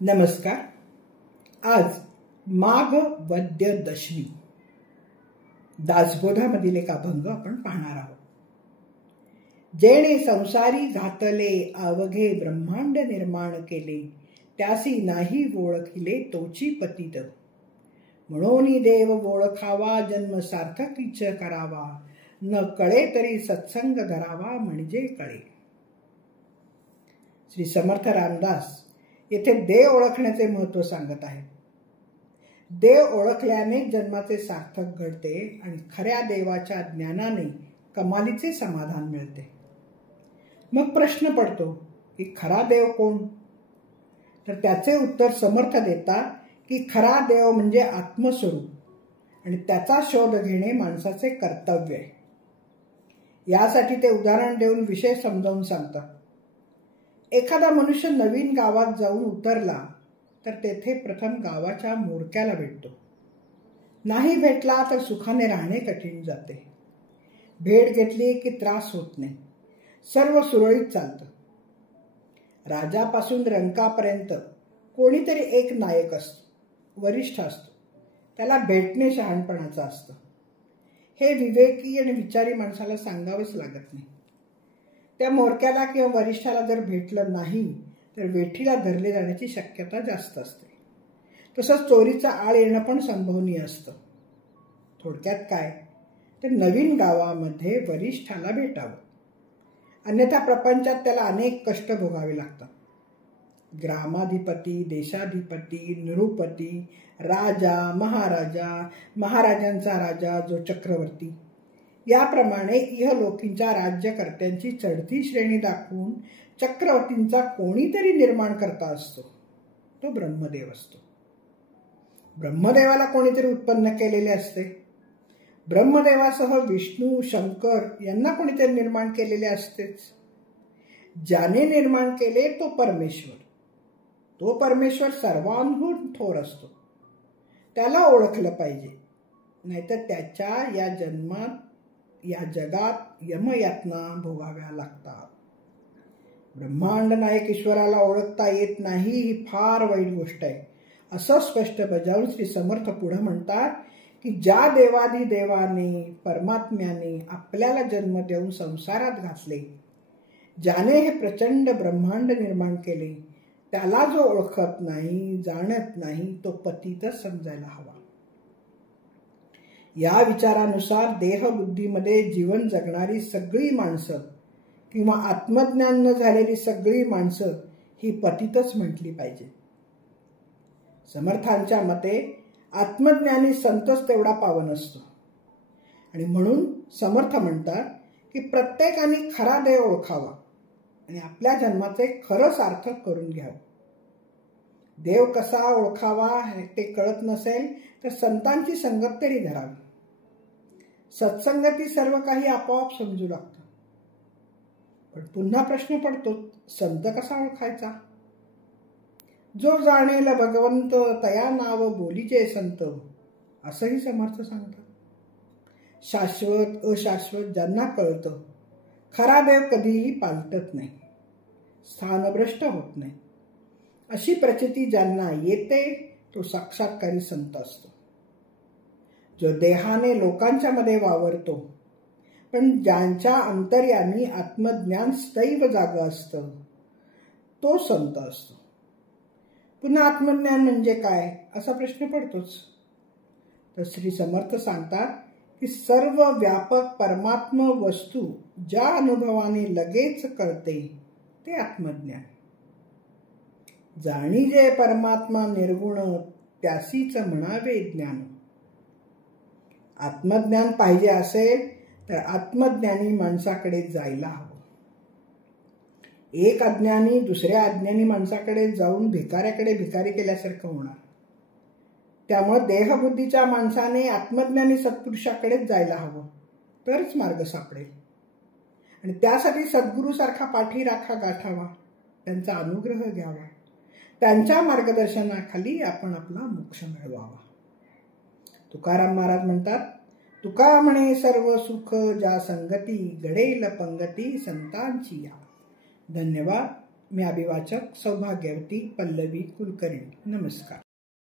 नमस्कार. आज माघ वद्य दशमी दासबोधामधील एक अभंग आपण पाहणार आहोत. जेणे संसारी घातले अवघे ब्रह्मांड निर्माण केले, त्यासी नाही ओळखिले तोची पतित. म्हणून देव ओळखावा जन्म सार्थकीच करावा, न कळे तरी सत्संग धरावा म्हणजे कळे. श्री समर्थ रामदास येथे देव ओळखण्याचे महत्त्व सांगत आहेत. देव ओळखल्याने जन्माचे सार्थक घडते आणि खऱ्या देवाच्या ज्ञानाने कमालीचे समाधान मिळते. मग प्रश्न पडतो की खरा देव कोण? तर त्याचे उत्तर समर्थ देतात की खरा देव म्हणजे आत्मस्वरूप आणि त्याचा शोध घेणे माणसाचे कर्तव्य आहे. यासाठी ते उदाहरण देऊन विषय समजावून सांगतात. एखादा मनुष्य नवीन गावात जाऊन उतरला तर तेथे प्रथम गावाच्या मोरक्याला भेटतो. नाही भेटला तर सुखाने राहणे कठीण जाते. भेट घेतली की त्रास होत नाही, सर्व सुरळीत चालतं. राजापासून रंकापर्यंत कोणीतरी एक नायक असतो, वरिष्ठ असतो. त्याला भेटणे शहाणपणाचं असतं. हे विवेकी आणि विचारी माणसाला सांगावंच लागत नाही. त्या मोरक्याला किंवा वरिष्ठाला जर भेटलं नाही तर वेठीला धरले जाण्याची शक्यता जास्त असते. तसंच चोरीचा आळ येणं पण संभवनीय असतं. थोडक्यात काय, तर नवीन गावामध्ये वरिष्ठाला भेटावं, अन्यथा प्रपंचात त्याला अनेक कष्ट भोगावे लागतात. ग्रामाधिपती, देशाधिपती, निरुपती, राजा, महाराजा, महाराजांचा राजा जो चक्रवर्ती, याप्रमाणे इहलोकींच्या राज्यकर्त्यांची चढती श्रेणी दाखवून चक्रवर्तींचा कोणीतरी निर्माण करता असतो, तो ब्रह्मदेव असतो. ब्रह्मदेवाला कोणीतरी उत्पन्न केलेले असते. ब्रह्मदेवासह विष्णू, शंकर यांना कोणीतरी निर्माण केलेले असतेच. ज्याने निर्माण केले तो परमेश्वर. तो परमेश्वर सर्वांहून थोर असतो. त्याला ओळखलं पाहिजे, नाहीतर त्याच्या या जन्मात या जगात यमयातना भोगाव्या लागतात. ब्रह्मांड नायक ईश्वराला ओळखता येत नाही ही फार वाईट गोष्ट आहे, असं स्पष्ट बजावून श्री समर्थ पुढे म्हणतात की ज्या देवाधिदेवाने परमात्म्याने आपल्याला जन्म देऊन संसारात घातले, ज्याने हे प्रचंड ब्रह्मांड निर्माण केले, त्याला जो ओळखत नाही, जाणत नाही, तो पतितच समजायला हवा. या विचारानुसार देहबुद्धीमध्ये जीवन जगणारी सगळी माणसं किंवा आत्मज्ञान न झालेली सगळी माणसं ही पतितच म्हटली पाहिजे. समर्थांच्या मते आत्मज्ञानी संतच तेवढा पावन असतो आणि म्हणून समर्थ म्हणतात की प्रत्येकाने खरा देव ओळखावा आणि आपल्या जन्माचे खरं सार्थक करून घ्यावं. देव कसा ओळखावा ते कळत नसेल तर संतांची संगत तरी धरावी. सत्संगती सर्व काही आपोआप समजू लागतं. पण पुन्हा प्रश्न पडतो, संत कसा ओळखायचा? जो जाणेल भगवंत तया नाव बोलीचे संत, असंही समर्थ सांगतात. शाश्वत अशाश्वत ज्यांना कळतं, खरा देव कधीही पालटत नाही, स्थानभ्रष्ट होत नाही, अशी प्रचिती ज्यांना येते तो साक्षात्कारी संत असतो. जो देहाने लोकांच्या मध्ये वावरतो पण ज्यांच्या अंतर्यामी आत्मज्ञान सदैव जागं असतं, तो संत असतो. पुन्हा आत्मज्ञान म्हणजे काय असा प्रश्न पडतोच. तर श्री समर्थ सांगतात की सर्व व्यापक परमात्म वस्तू ज्या अनुभवाने लगेच कळते ते आत्मज्ञान. जाणी जे परमात्मा निर्गुण, त्यासीच म्हणावे ज्ञान. आत्मज्ञान पाहिजे असेल तर आत्मज्ञानी माणसाकडे जायला हवं. एक अज्ञानी दुसऱ्या अज्ञानी माणसाकडे जाऊन भिकाऱ्याकडे भिकारी केल्यासारखं होणार. त्यामुळे देहबुद्धीच्या माणसाने आत्मज्ञानी सत्पुरुषाकडेच जायला हवं, तरच मार्ग सापडेल. आणि त्यासाठी सद्गुरूसारखा पाठीराखा गाठावा, त्यांचा अनुग्रह घ्यावा, त्यांच्या मार्गदर्शनाखाली आपण आपला मोक्ष मिळवावा. तुकाराम महाराज म्हणतात, तुका म्हणे सर्व सुख ज्या संगती, घडेल पंगती संतांची या. धन्यवाद. मी अभिवाचक सौभाग्यवती पल्लवी कुलकर्णी. नमस्कार.